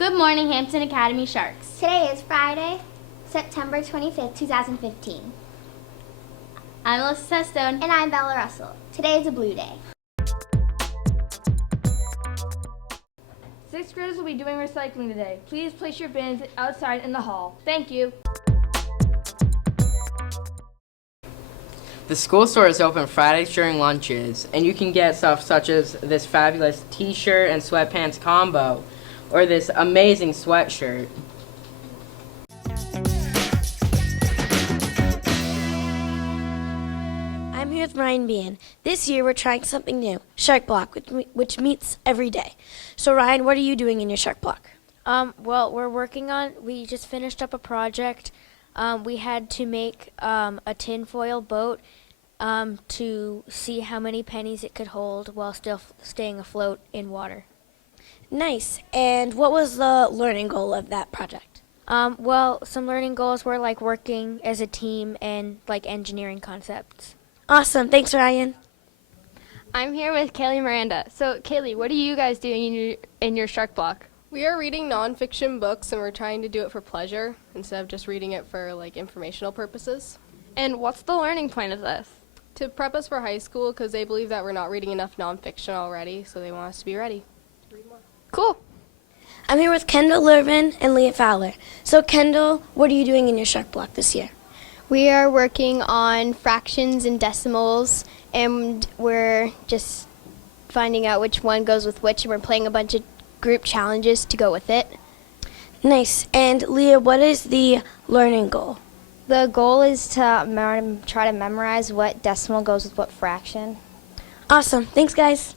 Good morning, Hampton Academy Sharks. Today is Friday, September 25th, 2015. I'm Alyssa Sestone. And I'm Bella Russell. Today is a blue day. Sixth graders will be doing recycling today. Please place your bins outside in the hall. Thank you. The school store is open Fridays during lunches, and you can get stuff such as this fabulous t-shirt and sweatpants combo, or this amazing sweatshirt. I'm here with Ryan Bean. This year we're trying something new, Shark Block, which meets every day. So Ryan, what are you doing in your Shark Block? We just finished up a project. We had to make a tinfoil boat to see how many pennies it could hold while still staying afloat in water. Nice. And what was the learning goal of that project? Some learning goals were like working as a team and like engineering concepts. Awesome. Thanks, Ryan. I'm here with Kaylee Miranda. So, Kaylee, what are you guys doing in your Shark Block? We are reading nonfiction books, and we're trying to do it for pleasure instead of just reading it for like informational purposes. And what's the learning point of this? To prep us for high school, because they believe that we're not reading enough nonfiction already, so they want us to be ready to read more. Cool. I'm here with Kendall Lurvin and Leah Fowler. So Kendall, what are you doing in your Shark Block this year? We are working on fractions and decimals, and we're just finding out which one goes with which, and we're playing a bunch of group challenges to go with it. Nice. And Leah, what is the learning goal? The goal is to try to memorize what decimal goes with what fraction. Awesome. Thanks, guys.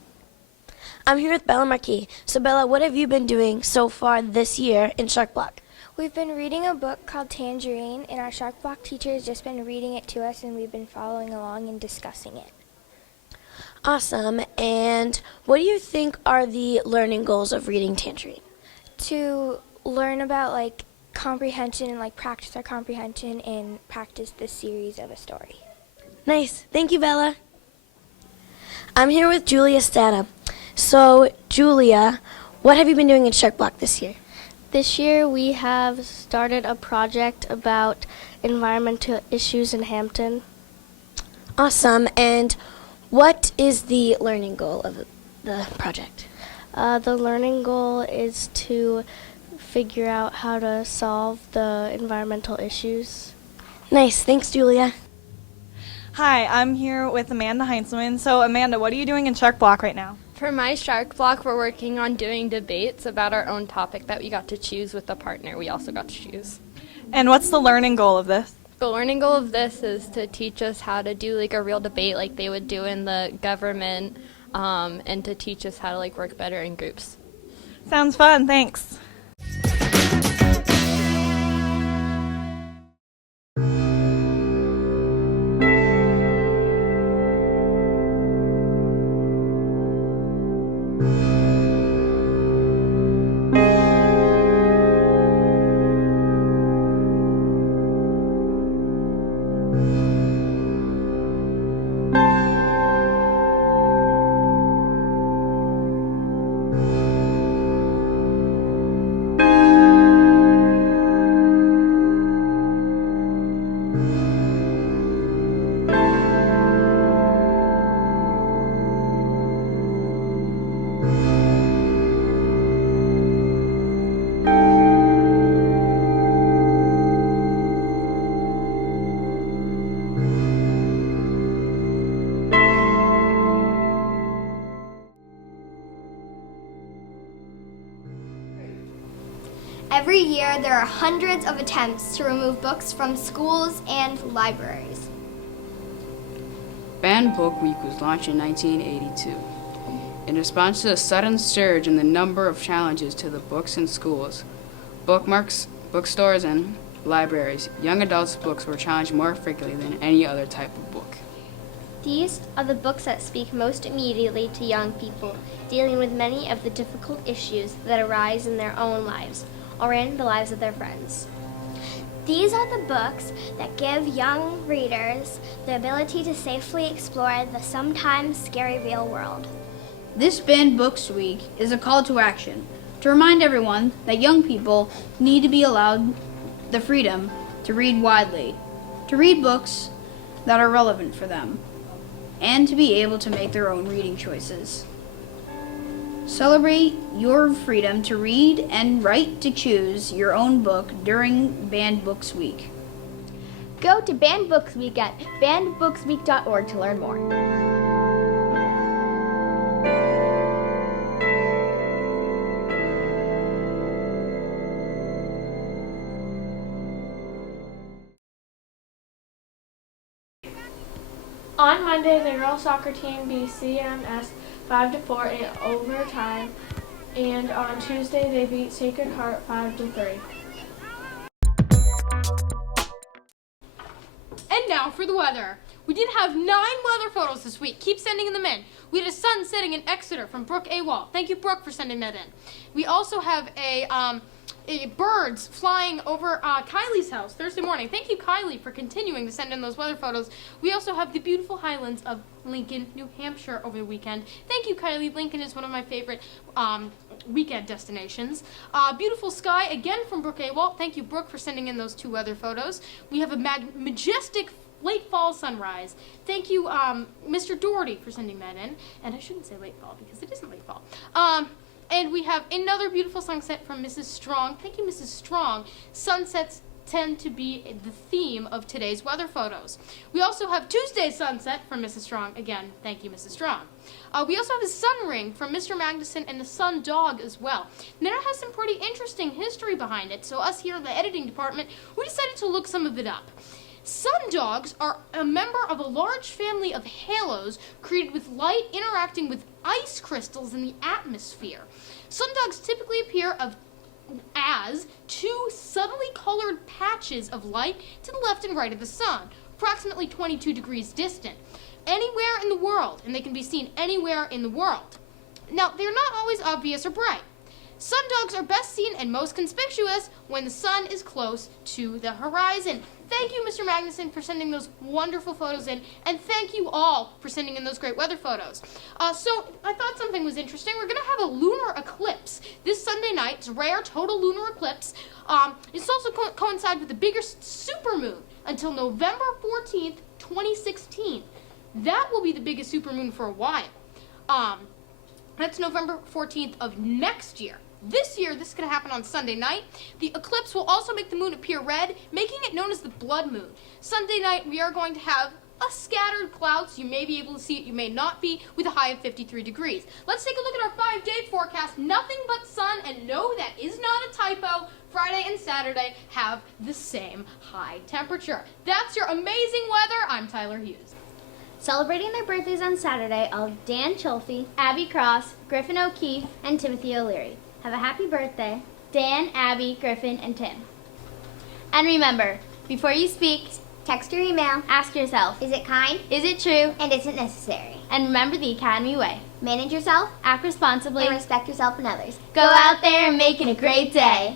I'm here with Bella Marquis. So Bella, what have you been doing so far this year in Shark Block? We've been reading a book called Tangerine, and our Shark Block teacher has just been reading it to us, and we've been following along and discussing it. Awesome. And what do you think are the learning goals of reading Tangerine? To learn about like comprehension and like practice our comprehension and practice the series of a story. Nice. Thank you, Bella. I'm here with Julia Stata. So, Julia, what have you been doing in Shark Block this year? This year we have started a project about environmental issues in Hampton. Awesome. And what is the learning goal of the project? The learning goal is to figure out how to solve the environmental issues. Nice. Thanks, Julia. Hi, I'm here with Amanda Heinzelman. So, Amanda, what are you doing in Shark Block right now? For my Shark Block, we're working on doing debates about our own topic that we got to choose with the partner we also got to choose. And what's the learning goal of this? The learning goal of this is to teach us how to do like a real debate like they would do in the government, and to teach us how to like work better in groups. Sounds fun. Thanks. Every year, there are hundreds of attempts to remove books from schools and libraries. Banned Book Week was launched in 1982. In response to the sudden surge in the number of challenges to the books in schools, bookmarks, bookstores, and libraries, young adults' books were challenged more frequently than any other type of book. These are the books that speak most immediately to young people, dealing with many of the difficult issues that arise in their own lives or in the lives of their friends. These are the books that give young readers the ability to safely explore the sometimes scary real world. This Banned Books Week is a call to action to remind everyone that young people need to be allowed the freedom to read widely, to read books that are relevant for them, and to be able to make their own reading choices. Celebrate your freedom to read and right to choose your own book during Banned Books Week. Go to Banned Books Week at bannedbooksweek.org to learn more. On Monday, the girls soccer team beat CMS 5-4 in overtime, and on Tuesday they beat Sacred Heart 5-3. And now for the weather. We did have 9 weather photos this week. Keep sending them in. We had a sun setting in Exeter from Brooke AWOL. Thank you, Brooke, for sending that in. We also have a birds flying over Kylie's house Thursday morning. Thank you, Kylie, for continuing to send in those weather photos. We also have the beautiful highlands of Lincoln, New Hampshire over the weekend. Thank you, Kylie. Lincoln is one of my favorite weekend destinations. Beautiful sky, again, from Brooke AWOL. Thank you, Brooke, for sending in those 2 weather photos. We have a majestic late fall sunrise. Thank you, Mr. Doherty, for sending that in. And I shouldn't say late fall because it isn't late fall. And we have another beautiful sunset from Mrs. Strong. Thank you, Mrs. Strong. Sunsets tend to be the theme of today's weather photos. We also have Tuesday's sunset from Mrs. Strong. Again, thank you, Mrs. Strong. We also have a sun ring from Mr. Magnuson and the sun dog as well. Now, that has some pretty interesting history behind it, so us here in the editing department, we decided to look some of it up. Sundogs are a member of a large family of halos created with light interacting with ice crystals in the atmosphere. Sundogs typically appear as 2 subtly colored patches of light to the left and right of the sun, approximately 22 degrees distant, anywhere in the world, and they can be seen anywhere in the world. Now, they're not always obvious or bright. Sundogs are best seen and most conspicuous when the sun is close to the horizon. Thank you, Mr. Magnuson, for sending those wonderful photos in, and thank you all for sending in those great weather photos. So I thought something was interesting. We're going to have a lunar eclipse this Sunday night. It's a rare total lunar eclipse. It's also coincide with the bigger supermoon until November 14th, 2016. That will be the biggest supermoon for a while. That's November 14th of next year. This year, this is going to happen on Sunday night. The eclipse will also make the moon appear red, making it known as the blood moon. Sunday night, we are going to have a scattered clouds. You may be able to see it, you may not be, with a high of 53 degrees. Let's take a look at our 5-day forecast. Nothing but sun, and no, that is not a typo. Friday and Saturday have the same high temperature. That's your amazing weather. I'm Tyler Hughes. Celebrating their birthdays on Saturday are Dan Chilfie, Abby Cross, Griffin O'Keefe, and Timothy O'Leary. Have a happy birthday, Dan, Abby, Griffin, and Tim. And remember, before you speak, Text or email. ask yourself, Is it kind? is it true? And is it necessary? And remember the Academy way. Manage yourself Act responsibly. and respect yourself and others. Go out there and make it a great day.